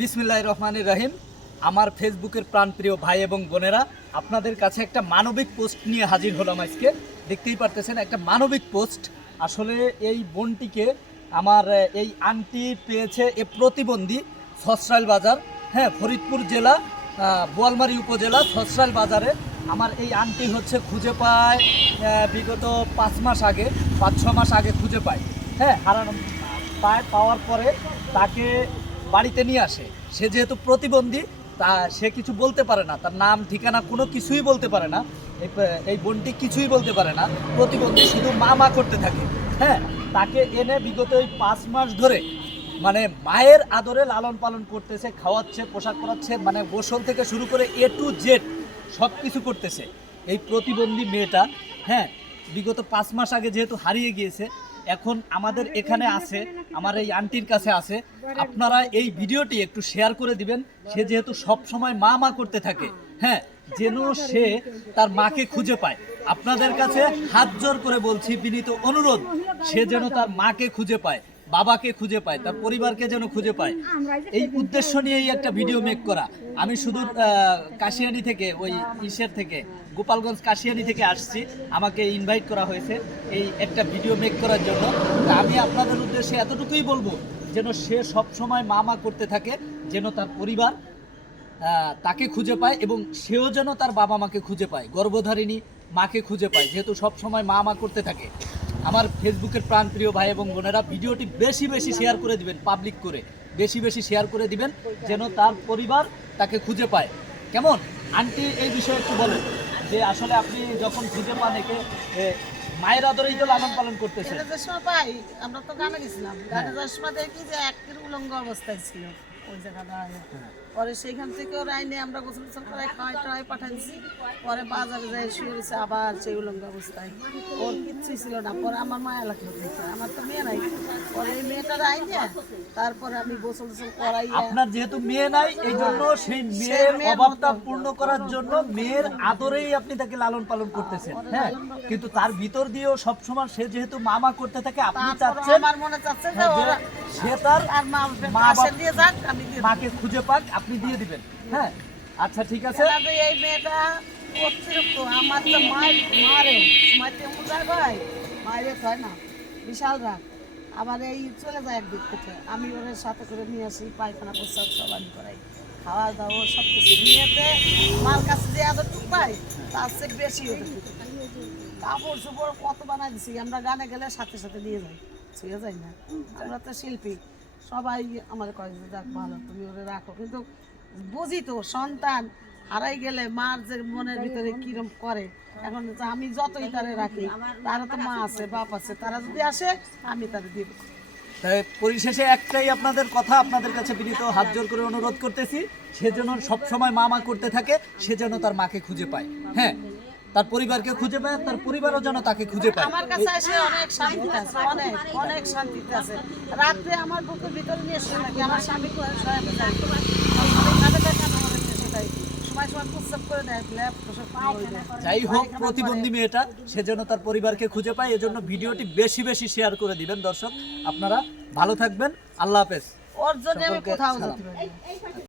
বিসমিল্লাহ রহমান রহিম। আমার ফেসবুকের প্রাণপ্রিয় ভাই এবং বোনেরা, আপনাদের কাছে একটা মানবিক পোস্ট নিয়ে হাজির হলাম আজকে। দেখতেই পারতেছেন, একটা মানবিক পোস্ট। আসলে এই বোনটিকে আমার এই আন্টি পেয়েছে এ প্রতিবন্ধী, সসরাইল বাজার হ্যাঁ ফরিদপুর জেলা বোয়ালমারী উপজেলা, সসরাইল বাজারে। আমার এই আন্টি হচ্ছে খুঁজে পায় বিগত পাঁচ মাস আগে, পাঁচ ছ মাস আগে খুঁজে পায়। হ্যাঁ হারানো, পায়, পাওয়ার পরে তাকে বাড়িতে নিয়ে আসে। সে যেহেতু প্রতিবন্ধী, তা সে কিছু বলতে পারে না। তার নাম, ঠিকানা কোনো কিছুই বলতে পারে না। এই বোনটি কিছুই বলতে পারে না। প্রতিবন্ধী শুধু মা মা করতে থাকে। হ্যাঁ তাকে এনে বিগত ওই পাঁচ মাস ধরে মানে মায়ের আদরে লালন পালন করতেছে, খাওয়াচ্ছে, পোশাক পরাচ্ছে মানে গোসল থেকে শুরু করে এ টু জেড সব কিছু করতেছে। এই প্রতিবন্ধী মেয়েটা হ্যাঁ বিগত পাঁচ মাস আগে যেহেতু হারিয়ে গিয়েছে এখন আমাদের এখানে আছে, আমার এই আন্টির কাছে আছে। আপনারা এই ভিডিওটি একটু শেয়ার করে দিবেন। সে যেহেতু সব সময় মা মা করতে থাকে হ্যাঁ যেন সে তার মাকে খুঁজে পায়। আপনাদের কাছে হাত জোর করে বলছি, বিনীত অনুরোধ, সে যেন তার মাকে খুঁজে পায়। বাবাকে খুঁজে পায় তার পরিবারকে যেন খুঁজে পায়। এই উদ্দেশ্য নিয়েই একটা ভিডিও মেক করা। আমি শুধু কাশিয়ানি থেকে ওই ইসের থেকে গোপালগঞ্জ কাশিয়ানি থেকে আসছি। আমাকে ইনভাইট করা হয়েছে এই একটা ভিডিও মেক করার জন্য। তা আমি আপনাদের উদ্দেশ্যে এতটুকুই বলব যেন সে সব সময় মা মা করতে থাকে যেন তার পরিবার তাকে খুঁজে পায় এবং সেও যেন তার বাবা মাকে খুঁজে পায় গর্ভধারিণী মাকে খুঁজে পায় যেহেতু সব সময় মা মা করতে থাকে। আমার ফেসবুকের প্রাণপ্রিয় ভাই এবং বোনেরা ভিডিওটি বেশি বেশি শেয়ার করে দিবেন পাবলিক করে। বেশি বেশি শেয়ার করে দিবেন যেন তার পরিবার তাকে খুঁজে পায়। কেমন? আন্টি এই বিষয়ে একটু বলেন। যে আসলে আপনি যখন খুঁজে পান একে মায়ের আদরেই তো লালন পালন করতেছেন। পাই আমরা তো গানে গেছিলাম। গানে যাওয়ার সময় দেখি যে একের উলঙ্গ অবস্থায় ছিল। ওই জায়গাটা পরে সেইখান থেকে ওর আইনে আমরা গোসল গোসল করে খাওয়াই টাওয়াই পাঠাইছি। পরে বাজারে যাই শুয়ে রয়েছে আবার সেই উলঙ্গ অবস্থায়। ওর কিচ্ছুই ছিল না। পরে আমার মায়া লাগল আমার তো মেয়ে নাই। পরে এই মেয়েটার আইনে তারপরে আমি গোসল গোসল করাই আপনার যেহেতু মেয়ে নাই এই জন্য সেই মেয়ের অভাবটা পূর্ণ করার জন্য মেয়ের আদরেই আপনি তাকে লালন পালন করতেছেন। হ্যাঁ কিন্তু তার ভিতর দিয়েও সবসময় সে যেহেতু মামা করতে থাকে আপনি চাচ্ছেন আমার মনে চাচ্ছে যে সে তার আর মা বাপ- দিয়ে যাক। মাকে খুঁজে পাক আপনি দিয়ে দিবেন। হ্যাঁ? আচ্ছা ঠিক আছে। এই মেয়েটা অতিরিক্ত আমার তো মায়ের মারে। মায়ের এমন জায়গায় মায়ের হয় না। বিশাল রাগ। আবার এই চলে যায় একদিক থেকে। আমি ওদের সাথে করে নিয়ে আসি পায়খানা প্রস্তাব সবাই করাই। খাওয়া দাওয়া সব কিছু নিয়েতে মার কাছে যে এতটুকু পাই তার চেয়ে বেশি কাপড় চোপড় কত বানাই দিছি আমরা গানে গেলে সাথে সাথে নিয়ে যাই। ছিঁড়ে যাই না। আমরা তো শিল্পী। সবাই আমার কয় যে যাক ভালো তুমি ওরে রাখো। কিন্তু বুঝি তো সন্তান হারাই গেলে মার যে মনের ভিতরে কিরম করে এখন আমি যতই তারে রাখি তারা তো মা আছে বাপ আছে তারা যদি আসে আমি তাদের দিব। পরিশেষে একটাই আপনাদের কথা আপনাদের কাছে বিনীত হাত জোর করে অনুরোধ করতেছি সে যেন সবসময় মা মা করতে থাকে সে যেন তার মাকে খুঁজে পায়। হ্যাঁ তার পরিবারকে খুঁজে পায় তার পরিবারও যেন তাকে খুঁজে পায়। আমার কাছে এসে অনেক শান্তিতে আছে অনেক অনেক শান্তিতে আছে। রাত্রে আমার বুকের ভিতরে নিয়ে শুয়ে নাকি আমার স্বামী যাই হোক প্রতিবন্ধী মেয়েটা সে যেন তার পরিবারকে খুঁজে পায় এজন্য ভিডিওটি বেশি বেশি শেয়ার করে দিবেন। দর্শক আপনারা ভালো থাকবেন। আল্লাহ হাফেজ। ওর জন্য আমি কোথাও।